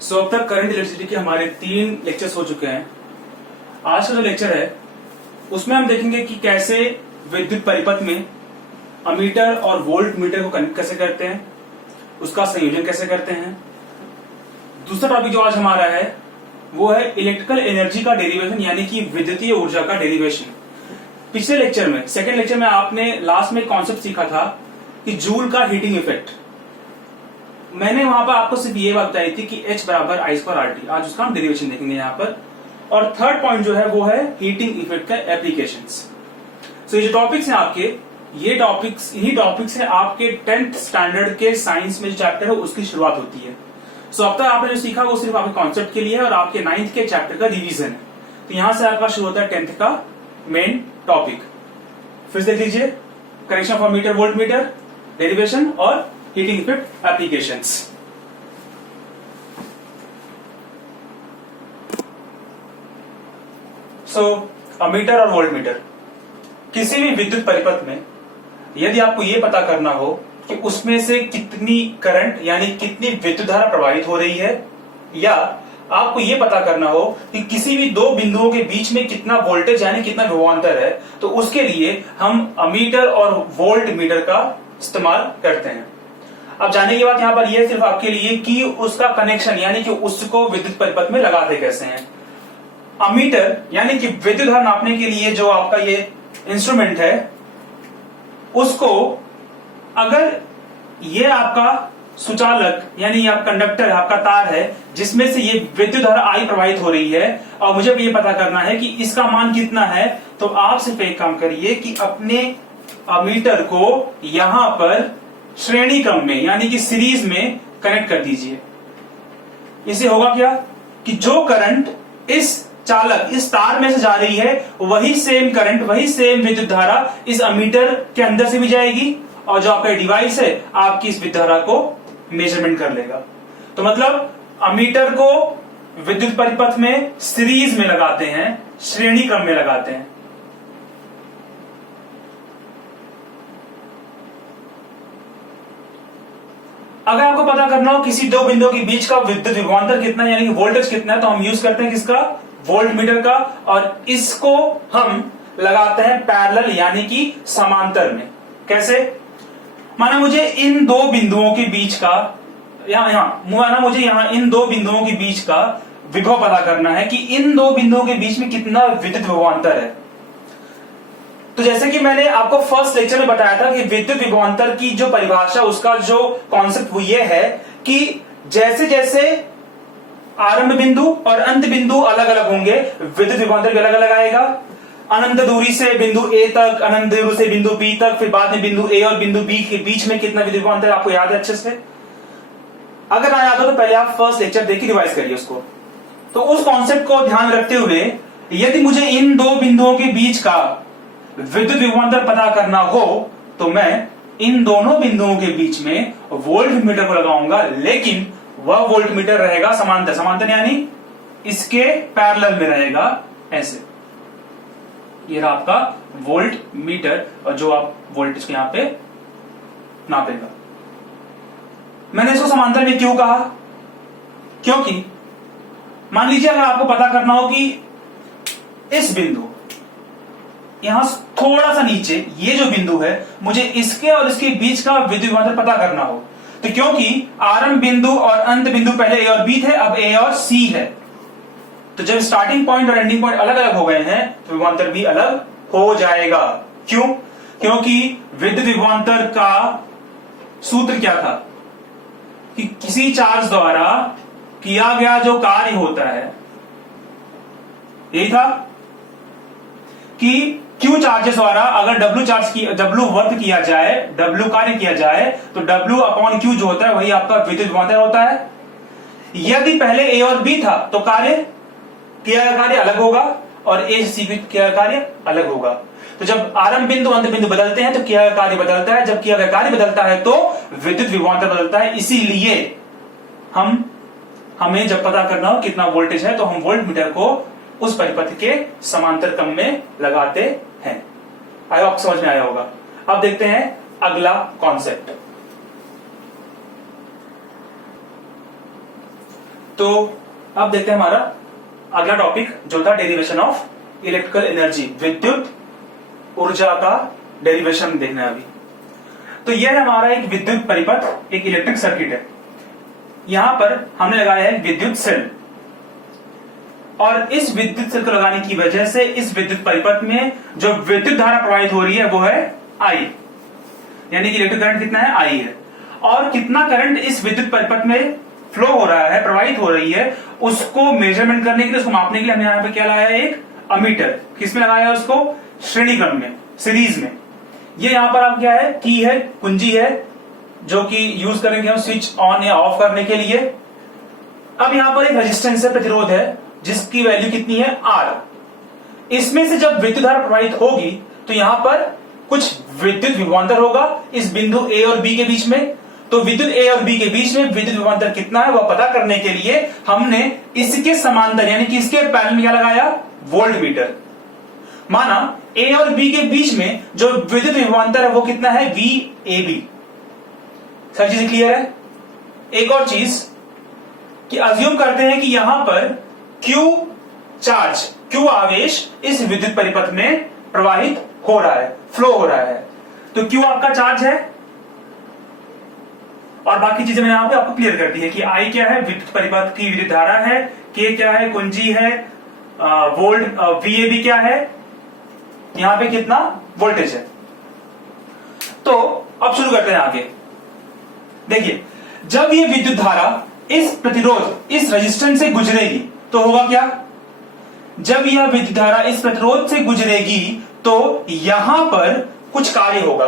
सो अब तक current electricity के हमारे 3 लेक्चर्स हो चुके हैं। आज का जो लेक्चर है उसमें हम देखेंगे कि कैसे विद्युत परिपथ में अमीटर और वोल्ट मीटर को कनेक्ट कैसे करते हैं, उसका संयोजन कैसे करते हैं। दूसरा टॉपिक जो आज हमारा है वो है इलेक्ट्रिकल एनर्जी का डेरिवेशन, यानी कि विद्युतीय ऊर्जा का डेरिवेशन। पिछले लेक्चर में, सेकेंड लेक्चर में आपने लास्ट में कॉन्सेप्ट सीखा था कि जूल का हीटिंग इफेक्ट। मैंने वहां पर आपको सिर्फ ये बात बताई थी कि H बराबर I²RT। आज उसका हम डेरिवेशन देखेंगे यहाँ पर। और थर्ड पॉइंट जो है वो है हीटिंग इफेक्ट का एप्लीकेशंस। सो ये जो टॉपिक्स हैं आपके, ये टॉपिक्स है आपके 10th स्टैंडर्ड के साइंस में जो चैप्टर है उसकी शुरुआत होती है। सो अब तक आपने जो सीखा वो सिर्फ आपके कॉन्सेप्ट के लिए है और आपके 9th के चैप्टर का रिवीजन है। तो यहां से आपका शुरू होता है 10th का मेन टॉपिक। फिर देख लीजिए, connection for meter, volt meter, derivation और heating effect applications. So ammeter और वोल्ट मीटर, किसी भी विद्युत परिपथ में यदि आपको यह पता करना हो कि उसमें से कितनी करंट यानी कितनी विद्युत धारा प्रवाहित हो रही है, या आपको यह पता करना हो कि किसी भी दो बिंदुओं के बीच में कितना वोल्टेज यानी कितना विभवांतर है, तो उसके लिए हम अमीटर और वोल्ट मीटर का इस्तेमाल करते हैं। अब जानने की बात यहां पर यह सिर्फ आपके लिए कि उसका कनेक्शन यानी कि उसको विद्युत परिपथ में लगाते कैसे हैं। अमीटर यानी कि विद्युत धारा नापने के लिए जो आपका ये इंस्ट्रूमेंट है, उसको अगर ये आपका सुचालक यानी ये आपका कंडक्टर, आपका तार है जिसमें से ये विद्युत धारा आई प्रवाहित हो रही है और मुझे भी ये पता करना है कि इसका मान कितना है, तो आप सिर्फ एक काम करिए कि अपने अमीटर को यहां पर श्रेणी क्रम में यानी कि सीरीज में कनेक्ट कर दीजिए। इससे होगा क्या कि जो करंट इस चालक, इस तार में से जा रही है, वही सेम करंट, वही सेम विद्युत धारा इस अमीटर के अंदर से भी जाएगी और जो आपका डिवाइस है आपकी इस विद्युत धारा को मेजरमेंट कर लेगा। तो मतलब अमीटर को विद्युत परिपथ में सीरीज में लगाते हैं, श्रेणी क्रम में लगाते हैं। अगर आपको पता करना हो किसी दो बिंदुओं के बीच का विद्युत विभवांतर कितना यानी कि वोल्टेज कितना है, तो हम यूज करते हैं किसका, वोल्ट मीटर का, और इसको हम लगाते हैं पैरेलल यानी कि समांतर में। कैसे? माना मुझे इन दो बिंदुओं के बीच का इन दो बिंदुओं के बीच का विभव पता करना है कि इन दो बिंदुओं के बीच में कितना विद्युत विभवांतर है। तो जैसे कि मैंने आपको फर्स्ट लेक्चर में बताया था कि विद्युत विभवांतर की जो परिभाषा, उसका जो कॉन्सेप्ट वो ये है कि जैसे जैसे आरंभ बिंदु और अंत बिंदु अलग अलग होंगे, विद्युत विभवांतर भी अलग अलग आएगा। अनंत दूरी से बिंदु ए तक, अनंत दूरी से बिंदु बी तक, फिर बाद में बिंदु ए और बिंदु बी के बीच में कितना विद्युत विभवांतर आपको याद है अच्छे से? अगर ना याद हो तो पहले आप फर्स्ट लेक्चर देखिए, रिवाइज करिए उसको। तो उस कॉन्सेप्ट को ध्यान रखते हुए यदि मुझे इन दो बिंदुओं के बीच का विद्युत विभवांतर पता करना हो तो मैं इन दोनों बिंदुओं के बीच में वोल्ट मीटर को लगाऊंगा, लेकिन वह वोल्ट मीटर रहेगा समांतर। समांतर यानी इसके पैरेलल में रहेगा, ऐसे। ये रहा आपका वोल्ट मीटर और जो आप वोल्टेज को यहां पे नापेगा। मैंने इसको समांतर में क्यों कहा? क्योंकि मान लीजिए अगर आपको पता करना हो कि इस बिंदु यहां थोड़ा सा नीचे ये जो बिंदु है, मुझे इसके और इसके बीच का विद्युत विभवांतर पता करना हो, तो क्योंकि आरंभ बिंदु और अंत बिंदु पहले ए और बी थे, अब ए और सी है, तो जब स्टार्टिंग पॉइंट और एंडिंग पॉइंट अलग अलग हो गए हैं तो विभवांतर भी अलग हो जाएगा। क्यों? क्योंकि विद्युत विभवांतर का सूत्र क्या था कि किसी चार्ज द्वारा किया गया जो कार्य होता है, यही था कि Q चार्जेस द्वारा अगर W वर्क किया जाए, W कार्य किया जाए, तो W अपॉन Q जो होता है वही आपका विद्युत विभवांतर होता है। यदि पहले A और B था तो किया गया कार्य अलग होगा और A से C भी किया गया कार्य अलग होगा। तो जब आरंभ बिंदु अंत बिंदु बदलते हैं तो किया गया कार्य बदलता है, जब किया गया कार्य बदलता है तो विद्युत विभवांतर बदलता है। इसीलिए हमें जब पता करना हो कितना वोल्टेज है तो हम वोल्ट मीटर को उस परिपथ के समांतर क्रम में लगाते हैं। आपको समझ में आया होगा। अब देखते हैं अगला कॉन्सेप्ट। तो अब देखते हैं हमारा अगला टॉपिक जो था डेरिवेशन ऑफ इलेक्ट्रिकल एनर्जी, विद्युत ऊर्जा का डेरिवेशन देखना है अभी। तो यह है हमारा एक विद्युत परिपथ, एक इलेक्ट्रिक सर्किट है। यहां पर हमने लगाया है विद्युत सेल, और इस विद्युत सेल को लगाने की वजह से इस विद्युत परिपथ में जो विद्युत धारा प्रवाहित हो रही है वो है I, यानी कि इलेक्ट्रिक करंट कितना है, I है। और कितना करंट इस विद्युत परिपथ में फ्लो हो रहा है, प्रवाहित हो रही है, उसको मेजरमेंट करने के लिए, उसको मापने के लिए हमने यहां पे क्या लगाया है, एक अमीटर। किसमें लगाया है उसको, श्रेणी क्रम में, सीरीज में। ये यहां पर आप क्या है, की है, कुंजी है, जो कि यूज करेंगे हम स्विच ऑन या ऑफ करने के लिए। अब यहां पर एक रेजिस्टेंस है, प्रतिरोध है, जिसकी वैल्यू कितनी है, R। इसमें से जब विद्युत धारा प्रवाहित होगी तो यहां पर कुछ विद्युत विभवांतर होगा इस बिंदु A और B के बीच में। तो विद्युत A और B के बीच में विद्युत विभवांतर कितना है वह पता करने के लिए हमने इसके समांतर यानी कि इसके पैरेलल में क्या लगाया, वोल्ट मीटर। माना A और B के बीच में जो विद्युत विभवांतर है वो कितना है, VAB। सारी चीजें क्लियर है। एक और चीज कि अज्यूम करते हैं कि यहां पर Q चार्ज, Q आवेश इस विद्युत परिपथ में प्रवाहित हो रहा है, फ्लो हो रहा है। तो Q आपका चार्ज है, और बाकी चीजें मैंने यहां पे आपको क्लियर कर दी है कि I क्या है, विद्युत परिपथ की विद्युत धारा है, K क्या है, कुंजी है, वोल्ट, VAB क्या है, यहां पे कितना वोल्टेज है। तो अब शुरू करते हैं आगे। देखिए, जब ये विद्युत धारा इस प्रतिरोध, इस रेजिस्टेंस से गुजरेगी तो होगा क्या, जब यह विद्युत धारा इस प्रतिरोध से गुजरेगी तो यहां पर कुछ कार्य होगा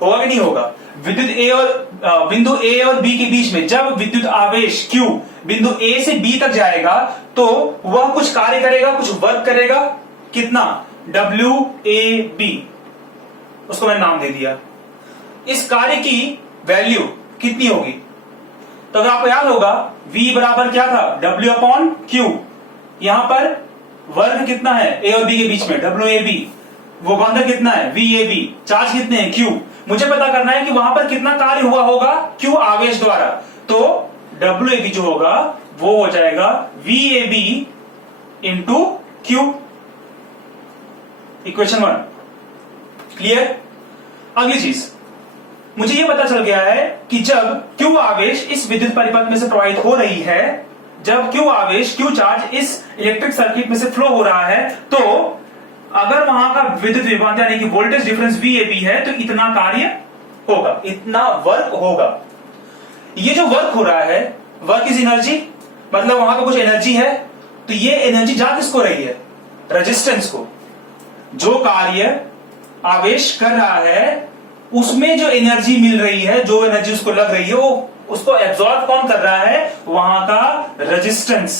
कि नहीं होगा। विद्युत A और बिंदु A और B के बीच में जब विद्युत आवेश Q बिंदु A से B तक जाएगा तो वह कुछ कार्य करेगा, कुछ वर्क करेगा। कितना, WAB, उसको मैंने नाम दे दिया। इस कार्य की वैल्यू कितनी होगी, तो अगर आपको याद होगा V बराबर क्या था, W/Q। यहां पर वर्ग कितना है A और B के बीच में, WAB। विभवांतर कितना है, VAB। चार्ज कितने हैं, Q। मुझे पता करना है कि वहां पर कितना कार्य हुआ होगा Q आवेश द्वारा। तो WAB जो होगा वो हो जाएगा VAB into Q। Equation 1 clear. अगली चीज, मुझे यह पता चल गया है कि जब Q आवेश इस विद्युत परिपथ में से प्रवाहित हो रही है, जब Q आवेश, Q चार्ज इस इलेक्ट्रिक सर्किट में से फ्लो हो रहा है, तो अगर वहां का विद्युत विभवांतर यानी कि वोल्टेज डिफरेंस VAB है तो इतना कार्य होगा, इतना वर्क होगा। ये जो वर्क हो रहा है, वर्क इज एनर्जी, मतलब वहां पर कुछ एनर्जी है, तो ये एनर्जी जा किसको रही है, रेजिस्टेंस को। जो कार्य आवेश कर रहा है उसमें जो एनर्जी मिल रही है, जो एनर्जी उसको लग रही है, वो उसको एब्जॉर्ब कौन कर रहा है, वहां का रेजिस्टेंस।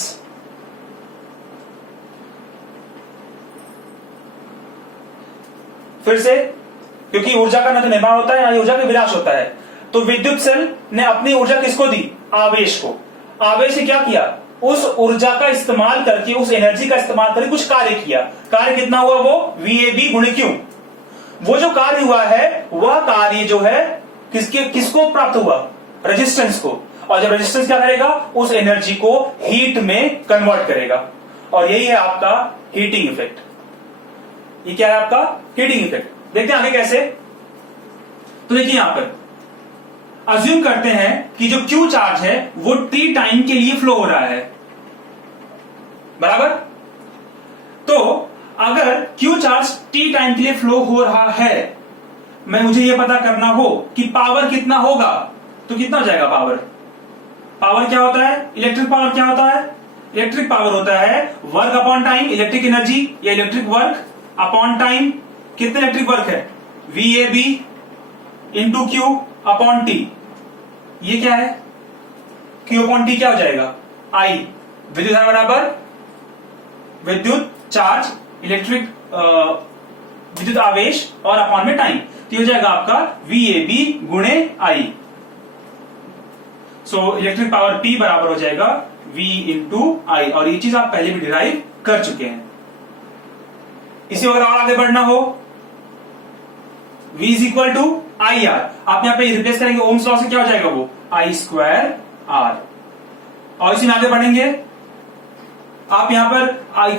फिर से, क्योंकि ऊर्जा का न तो निर्माण होता है या ऊर्जा का विनाश होता है, तो विद्युत सेल ने अपनी ऊर्जा किसको दी, आवेश को। आवेश ने क्या किया, उस ऊर्जा का इस्तेमाल करके, उस एनर्जी का इस्तेमाल करके कुछ कार्य किया। कार्य कितना हुआ, वो VAB गुणे Q। वो जो कार्य हुआ है वह कार्य जो है किसको प्राप्त हुआ, रेजिस्टेंस को। और जब रेजिस्टेंस क्या करेगा, उस एनर्जी को हीट में कन्वर्ट करेगा, और यही है आपका हीटिंग इफेक्ट। ये क्या है आपका हीटिंग इफेक्ट। देखते हैं आगे कैसे। तो देखिए यहां पर अज्यूम करते हैं कि जो Q चार्ज है वो T टाइम के लिए फ्लो हो रहा है, बराबर। तो अगर Q चार्ज T टाइम के लिए फ्लो हो रहा है, मुझे यह पता करना हो कि पावर कितना होगा, तो कितना हो जाएगा पावर। पावर क्या होता है, इलेक्ट्रिक पावर क्या होता है, इलेक्ट्रिक पावर होता है work upon time, electric energy या इलेक्ट्रिक वर्क अपॉन टाइम। कितना इलेक्ट्रिक वर्क है, VAB into Q upon T। ये क्या है, Q अपॉन T क्या हो जाएगा, I। विद्युत धारा बराबर विद्युत चार्ज, इलेक्ट्रिक विद्युत आवेश और अपॉन में टाइम, तो हो जाएगा आपका VAB गुणे I। So electric power P बराबर हो जाएगा V इंटू I, और ये चीज आप पहले भी डिराइव कर चुके हैं। इसी अगर और आगे बढ़ना हो, V is equal to IR, आप यहां पे रिप्लेस करेंगे ओम्स लॉ से, क्या हो जाएगा वो I स्क्वायर R। और इसी में आगे बढ़ेंगे। आप यहां पर आई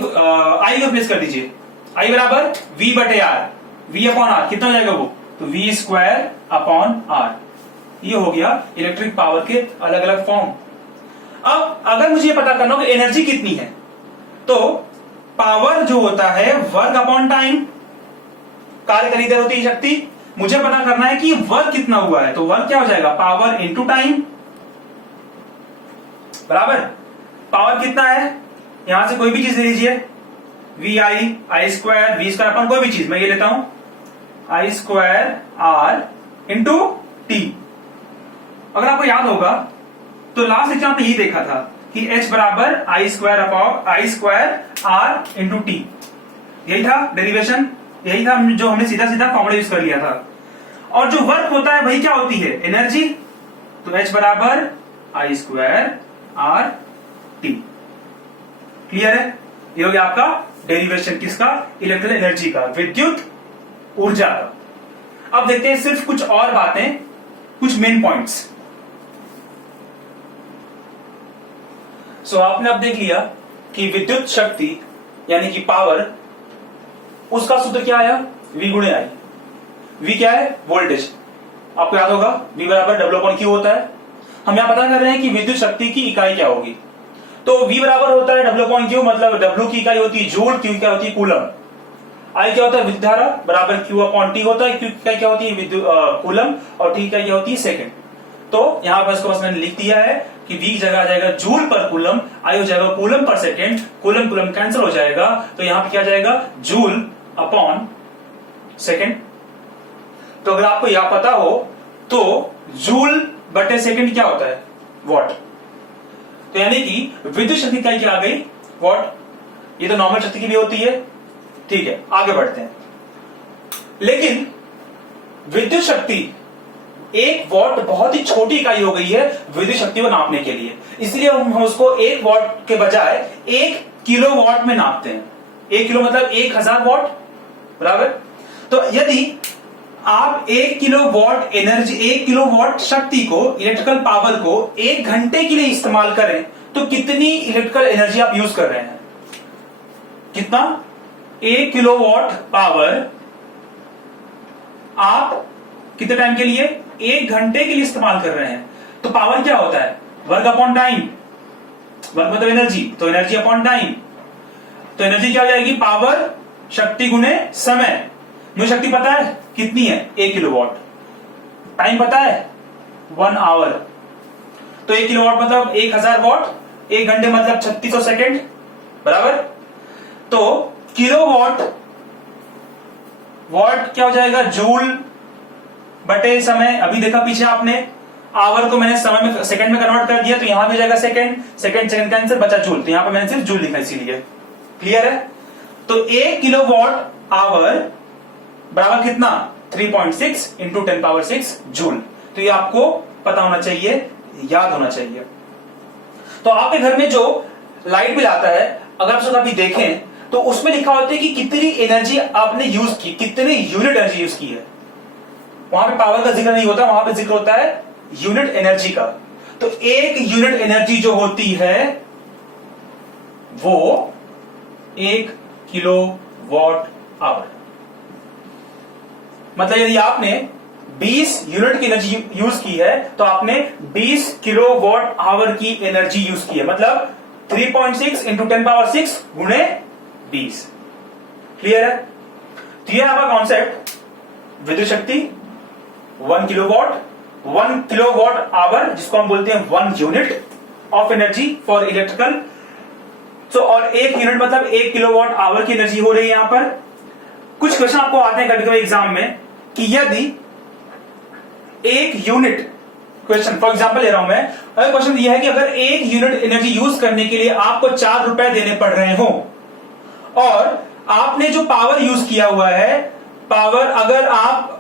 को प्लेस कर दीजिए, आई बराबर v बटे आर, v अपॉन आर कितना हो जाएगा वो, तो v स्क्वायर अपॉन आर। ये हो गया इलेक्ट्रिक पावर के अलग अलग फॉर्म। अब अगर मुझे पता करना हो कि एनर्जी कितनी है, तो पावर जो होता है वर्क अपॉन टाइम, कार्य करी देर होती है शक्ति, मुझे पता करना है कि वर्क कितना हुआ है, तो वर्क क्या हो जाएगा, पावर इंटू टाइम बराबर पावर कितना है, यहां से कोई भी चीज ले लीजिए, V I square, V square upon कोई भी चीज, मैं ये लेता हूं I square R into T. अगर आपको याद होगा तो लास्ट लेक्चर आपने यही देखा था कि H बराबर I square upon I square R into T, यही था डेरिवेशन, यही था जो हमने सीधा सीधा फॉर्मूला यूज कर लिया था। और जो वर्क होता है वही क्या होती है, एनर्जी, तो H बराबर I square R T. Clear है, ये हो गया आपका डेरिवेशन किसका, इलेक्ट्रिकल एनर्जी का, विद्युत ऊर्जा का। अब देखते हैं सिर्फ कुछ और बातें, कुछ मेन पॉइंट्स। आपने अब देख लिया कि विद्युत शक्ति यानी कि पावर, उसका सूत्र क्या आया, V गुणे आई। V क्या है, वोल्टेज, आपको याद होगा V बराबर W अपॉन Q होता है। हम यहां पता कर रहे हैं कि विद्युत शक्ति की इकाई क्या होगी, तो V बराबर होता है W अपॉन Q, मतलब W की इकाई होती है जूल, Q की इकाई होती है कूलम, I क्या होता है विद्युत धारा बराबर Q अपॉन T होता है, Q की इकाई क्या होती है विद्युत कूलम, और T की इकाई क्या होती है सेकंड। तो यहां पर इसको बस मैंने लिख दिया है कि V की जगह आ जाएगा जूल पर कूलम, I हो जाएगा coulomb per second, coulomb coulomb cancel हो जाएगा, तो यहां पे क्या जाएगा जूल अपॉन सेकेंड। तो अगर आपको यह पता हो तो जूल बटे सेकेंड क्या होता है, वॉट। तो यानी कि विद्युत शक्ति इकाई क्या आ गई, वॉट। ये तो नॉर्मल शक्ति की भी होती है, ठीक है, आगे बढ़ते हैं। लेकिन विद्युत शक्ति, एक वॉट बहुत ही छोटी इकाई हो गई है विद्युत शक्ति को नापने के लिए, इसलिए हम उसको एक वॉट के बजाय 1 किलोवाट में नापते हैं। 1 किलो मतलब 1000 वॉट बराबर। तो यदि आप 1 किलोवाट एनर्जी, 1 किलोवाट शक्ति को, इलेक्ट्रिकल पावर को 1 घंटे के लिए इस्तेमाल करें, तो कितनी इलेक्ट्रिकल एनर्जी आप यूज कर रहे हैं, कितना, 1 किलोवाट पावर आप कितने टाइम के लिए, 1 घंटे के लिए इस्तेमाल कर रहे हैं। तो पावर क्या होता है, वर्क अपॉन टाइम, वर्क मतलब एनर्जी, तो एनर्जी अपॉन टाइम, तो एनर्जी क्या हो जाएगी, पावर शक्ति गुणे समय। मुझे शक्ति पता है कितनी है, 1 किलोवाट, टाइम पता है 1 आवर, तो 1 किलोवाट मतलब 1000 वॉट, 1 घंटे मतलब 3600 सेकेंड बराबर। तो किलोवाट, वॉट क्या हो जाएगा, जूल बटे समय, अभी देखा पीछे आपने, आवर को मैंने समय में, सेकंड में कन्वर्ट कर दिया, तो यहां भी हो जाएगा सेकंड, सेकंड सेकंड का आंसर बचा जूल, तो यहां पर मैंने सिर्फ जूल लिखा इसीलिए। क्लियर है, तो 1 किलोवाट आवर बराबर कितना, 3.6 इंटू 10⁶ जूल। तो ये आपको पता होना चाहिए, याद होना चाहिए। तो आपके घर में जो लाइट बिल आता है, अगर आप उसको कभी देखें तो उसमें लिखा होता है कि कितनी एनर्जी आपने यूज की, कितने यूनिट एनर्जी यूज की है। वहां पे पावर का जिक्र नहीं होता, वहां पे जिक्र होता है यूनिट एनर्जी का। तो 1 यूनिट एनर्जी जो होती है वो 1 किलोवाट आवर। मतलब यदि आपने 20 यूनिट की एनर्जी यूज की है तो आपने 20 किलोवाट आवर की एनर्जी यूज की है, मतलब 3.6 इंटू 10⁶ गुणे 20। क्लियर है, तो यह आपका कॉन्सेप्ट, विद्युत शक्ति 1 किलोवाट, 1 किलोवाट आवर जिसको हम बोलते हैं 1 unit of energy for electrical. तो और 1 यूनिट मतलब 1 किलोवाट आवर की एनर्जी हो रही है यहां पर। कुछ क्वेश्चन आपको आते हैं कभी कभी एग्जाम में कि यदि 1 यूनिट, क्वेश्चन फॉर एग्जांपल ले रहा हूं मैं, अगर क्वेश्चन यह है कि अगर 1 यूनिट एनर्जी यूज करने के लिए आपको 4 रुपए देने पड़ रहे हो, और आपने जो पावर यूज किया हुआ है, पावर अगर आप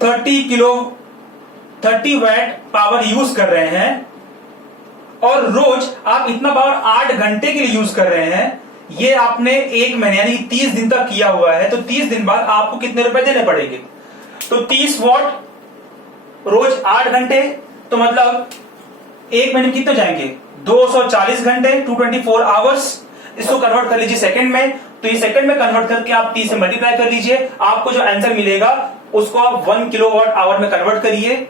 30 वैट पावर यूज कर रहे हैं, और रोज आप इतना पावर 8 घंटे के लिए यूज कर रहे हैं, ये आपने 1 महीने यानी 30 दिन तक किया हुआ है, तो 30 दिन बाद आपको कितने रुपए देने पड़ेंगे, तो 30 वॉट रोज 8 घंटे, तो मतलब एक महीने में कितने जाएंगे 240 घंटे 224 आवर्स। इसको कन्वर्ट कर लीजिए सेकंड में, तो ये सेकंड में कन्वर्ट करके आप 30 से मल्टीप्लाई कर लीजिए, आपको जो आंसर मिलेगा उसको आप 1 किलोवाट आवर में कन्वर्ट करिए,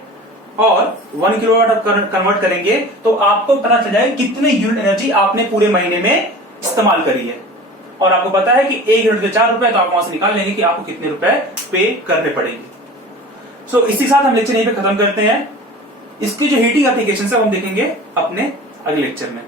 और 1 किलोवाट कन्वर्ट करेंगे तो आपको पता चल जाएगा कितने यूनिट एनर्जी आपने पूरे महीने में इस्तेमाल करी है। और आपको पता है कि 1 यूनिट के 4 रुपए, तो आप वहां से निकाल लेंगे कि आपको कितने रुपए पे करने पड़ेंगे। सो इसी साथ हम लेक्चर यहीं पे खत्म करते हैं। इसकी जो हीटिंग एप्लीकेशन है वो हम देखेंगे अपने अगले लेक्चर में।